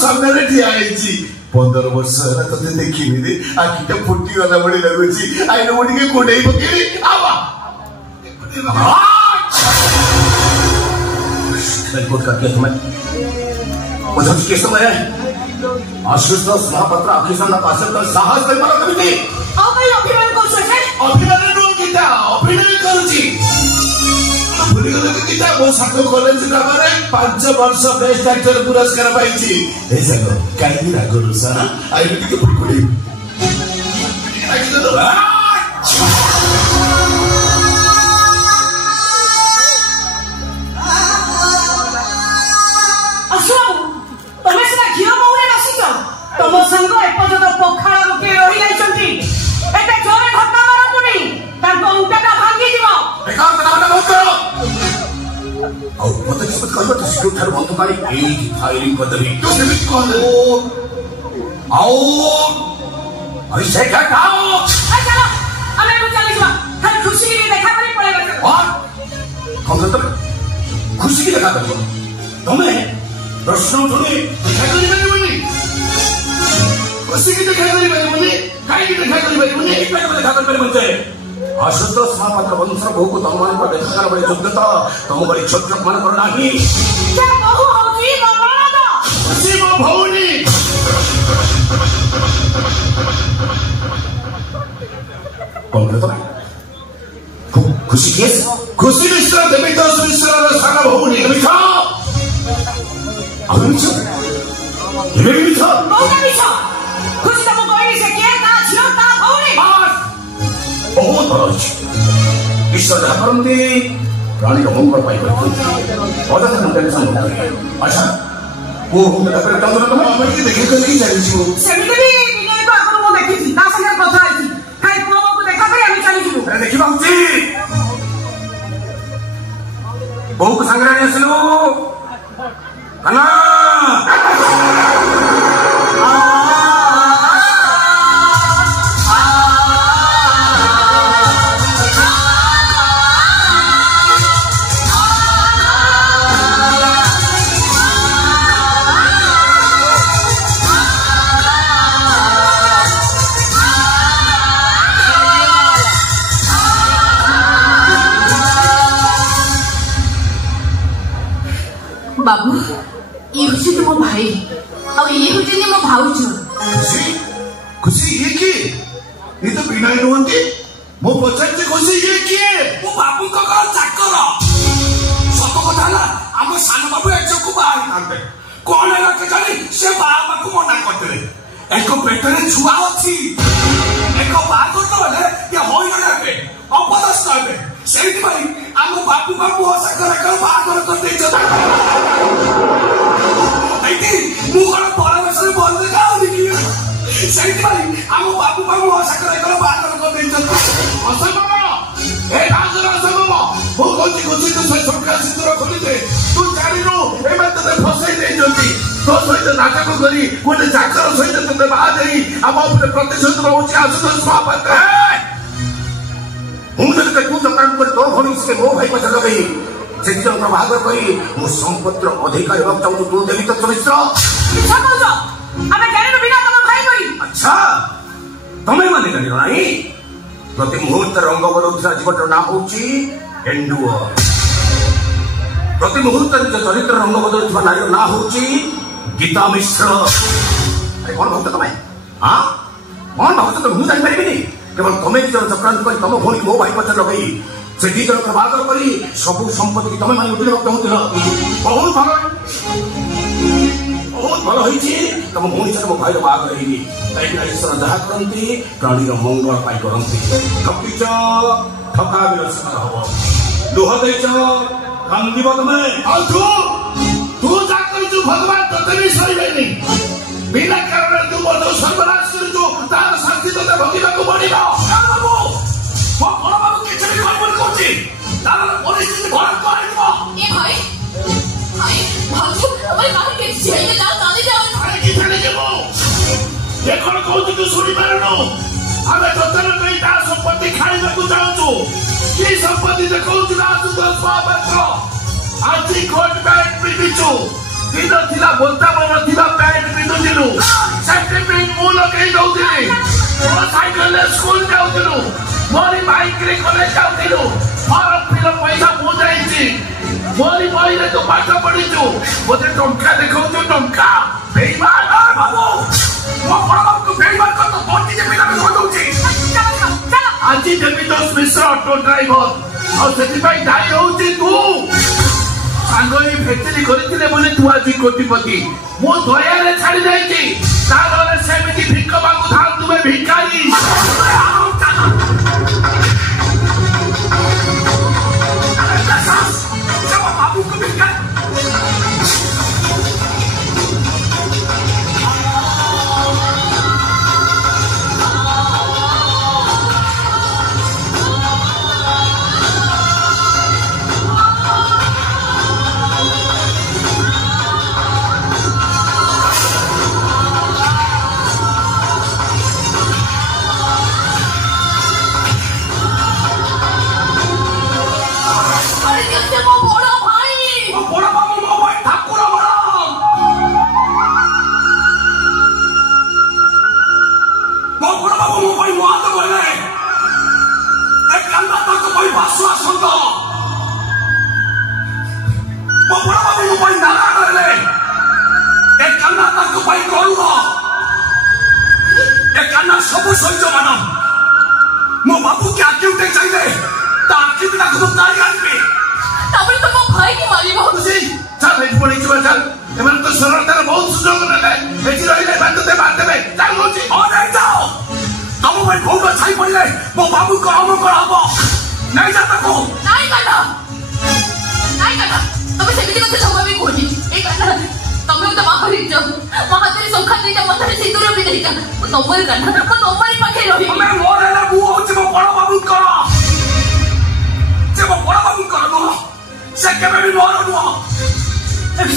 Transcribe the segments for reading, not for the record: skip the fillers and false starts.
सामने ठिया 15 वर्ष ते देखी आखिटा फुटी गला बड़ी लगुची आई नो के कोडे पकेली आवा रिपोर्ट करके तुम्हें उधर के समय आशुतोष महापात्र अखिलना पास का साहस नहीं मारा कभी नहीं भाई अभिनय कर सके अभिनय नो किता अभिनय करूची भूली गले किता मो साथ कॉलेज ड्रामा रे 5 वर्ष बेस्ट एक्टर पुरस्कार पाइची ए सगो काई रागरू सा आई बिटी के फुटकुड़ी तमे सिना घिओ मौरे बसिଛ तम संग एपजत पोखाळ रुके रहि जाइछंती एते जोरे धक्का मारतुनी ताको उंटाटा भांगी दिबो एका कथा बहुत और पता किस बात का तो सिक्योर थार बंद करी ए फायरिंग कर देबी तो से कौन आओ ऐसे क्या खाओ आ चलो हमें को चली जा हर खुशी की देखा करी पड़ेगा और कौन तो खुशी की देखा करो तुम्हें प्रश्न उठोगे देखा करी बनी खुशी की देखा करी बनी काई की देखा करी बनी एक बार देखा करी बनते आशुतोष महापात्र वंशर बहु को तममान पर देखा कर बड़े योग्यता तुम बड़ी छोट मान कर नाही क्या बहु होजी बाबा दा खुशी मो भौनी कौन कहता है खुशी केस खुशी मिश्र देवी दास मिश्र सागा भौनी लिखा अभी मिश्र ये भी मिश्र बहुत मिश्र खुशी तुम कोई से के ना छियो ता भौनी बहुत बड़ा ईश्वर जहाँ करते प्राणी का मंगल पाई करते और जैसे हम टेंशन होते हैं अच्छा वो हम लोग अपने टाउन में तो हम अपने देखे कर नहीं चाहिए इसको सेमिनारी बिना को अपन वो देखी थी ना संगे कथा आई थी काई को देखा करे हम चली जीवो अरे देखी बाबूजी बहु को संग्रह असलो कना बाबू ये खुशी तो मो भाई और ये खुशी नहीं मो भाउज खुशी खुशी ये की ये तो बिना इनोंती मो पचाचे खुशी ये की मो बाबू को कर चाकर सत कथा ना हम सान बाबू एजो को बाहर कांते कोन है के जानी से बाबा को मना करते एक पेटरे छुआ अछि एक बात तो ले ये होई न रे अपदस करबे सेठी भाई हम बाबू बाबू हसा कर बाहर कर दे छ ऐती मु कोन परामर्श बोल दे गाउ दिकी सेठी भाई हम बाबू बाबू हसा कर बाहर कर दे छ असंभव ए राजरा असंभव वो कोची तो से सरकार सिद्धर खोली दे तू जानिनो ए मत ते फसई दे जल्दी तो सहित नाटक करी गोटे चाकर सहित तते बाहा देई हम अपने प्रतिशोध रहउची आशुतोष महापात्र हूँ जब तक तू काम कर तो भरी से मो भाई पता लगे सेक्टर प्रभाग करी मो संपत्र अधिकार हेबाक चाहू तू देवी तो मिश्र अच्छा बोलो हमें जाने बिना तुम भाई कोई अच्छा तमे माने जानि नाही प्रति मुहूर्त रंग बदलुवा जीवन ना होची एंडुअ प्रति मुहूर्त चरित्र रंग बदलुवा नारी ना होची गीता मिश्र अरे कौन भक्त तमे हां कौन भक्त तो मु जानि परिबिनी केवल तमे जन चक्रांत कर तम भोनी मो भाई पत्र लगे से दी जन प्रभाकर करी सब संपत्ति तमे माने उठिले वक्त होतिल बहुत भलो होईची तम भोनी से मो भाई बाग रही ताई ईश्वर जहा करंती प्राणी रो मंगल पाई करंती ठकीच ठका विरस हो लोह देच कांदीब तमे आ तू जा कर तू भगवान तते भी सही नहीं बिना कारण तू बोल सर्वनाश कर तू तार शांति तते भगिला को बडीला बाबू वो बड़ बाबू के चली कोन कोची तार परिस्थिति भरा कर दिबो ए भाई भाई भाई हमारे बाबू के निश्चय के जाओ चली जाओ अरे की चले जेबो ये कोन कहू तू सुनी पारनो आमे जतन कई ता संपत्ति खाइबा को जाउछु की संपत्ति जे कहू तू आसु 10 बाबा आज कोट पैंट पिंदिछु दिन थिला बोलता मन थिला पैंट पिंदुदिलु सेंटिमेंट मू लगे दउदिली मोर साइकल ले स्कूल जाउदिलु मोरी बाइक रे कॉलेज जाउदिलु फॉर्म फिलअप पैसा मु जाइछि मोरी बही रे तो पाठ पढिछु मोते टंका देखौ तो टंका बेईमान बाबू मो पड़वा को बेईमान कर तो बोटी जे पिला में को दउछि आज जेबी 10 मिश्र ऑटो ड्राइवर और सेति भाई दाई होउछि तू सांगोई फैक्ट्री करथिले बोले तू आज कोटिपति मो दया रे छाड़ी जाइछि तागले सेमिति भिक्क बाबू धान तुमे भिखारी बाबू को भिखारी सब सह्य मानम मो बाबू के आखि उठे चाहिए ता आखि बिना को तारी आनबे तापर तो मो भाई की मारी बहुत खुशी चल भेट पड़ी छ चल एमन तो सरलता बहुत सुजोग नले एजी रहिले बातते बात देबे चल होची ओ नहीं जाओ तुम भाई भोग छाई पड़ले मो बाबू को हम कराबो नहीं जाता को नहीं करना तबे सेमिति को जवाब भी कोनी ए करना तमे तो बाहर ही जाओ महादेव संखा दे जा मथरे सिंदूर भी दे जा तोमर करना को तोमर पाखे रही हमें मोर है बु हो जे बड़ बाबू करो जे बड़ बाबू करो से केबे भी मोर नो एबी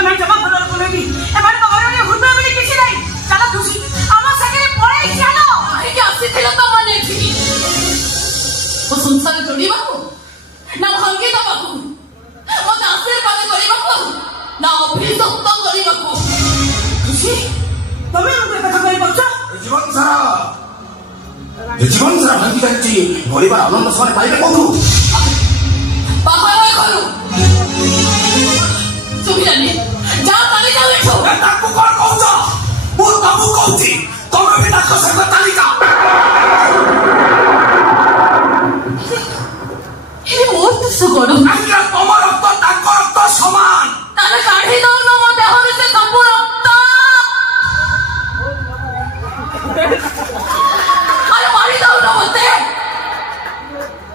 एमे जमा भरल कोनेबी एमार तो मरने हुदा में किछि नहीं चला खुशी आमा सके पळे चलो आई के आसी थिला तो माने छी ओ संसार जोड़ी बाबू ना भांगे तो बाबू ओ आशीर्वाद करी बाबू ना अभिषेक करी बाबू खुशी तमे मते कथा करी बच्चा जीवन सारा भांगी जाइछि परिवार आनंद सरे पाइबे कोथु बाहर करू सुमिरानी जा ताली जा बैठो ताकू कोन कहउछ मोर बाबू कहउछि तमे भी ताको संग तालिका हे मोर तो सगरो आइया तमर रक्त ताको रक्त समान ताले काढी दो न मो देहर से सब रक्त अरे मारी दो न मते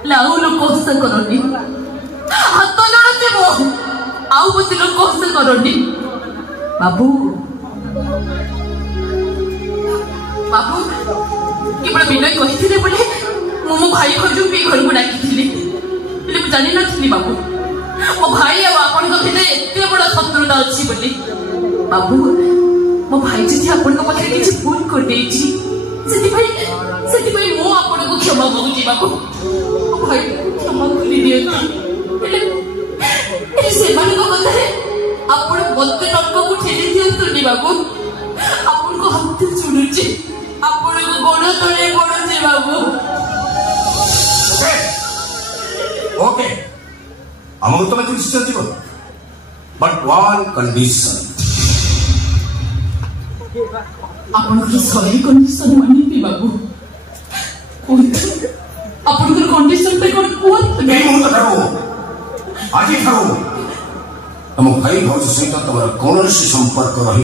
लाउ लो कोस करनी हाथ जोड़ते मो आउ बति लो कोस करनी बाबू बाबू कि बड़ा बिना कहिथिले बोले मो भाई खजु भी घर को डाकिथिले ले जानि नथिली बाबू मो भाई आ आपन को भिले एते बड़ा शत्रुता अछि बोली बाबू मो भाई जी आपन को पथे किछि भूल कर देछि सेति भाई मो आपन को क्षमा मांगुची बाबू मो भाई क्षमा करि दियो ए सेमान को कथे आपन बत्ते टक को ठेली दियंतुनी बाबू आपन को हाथ जोडुची आपन को गोड़ तळे पडुची बाबू ओके हमको तो मैं क्रिश्चियन जीवन बट वन कंडीशन आपन को सही कंडीशन मानी भी बाबू आपन को कंडीशन पे कोन कोन नहीं मुहूर्त करो आज ही करो हम भाई भाई सहित तुम्हारा कौन से संपर्क रही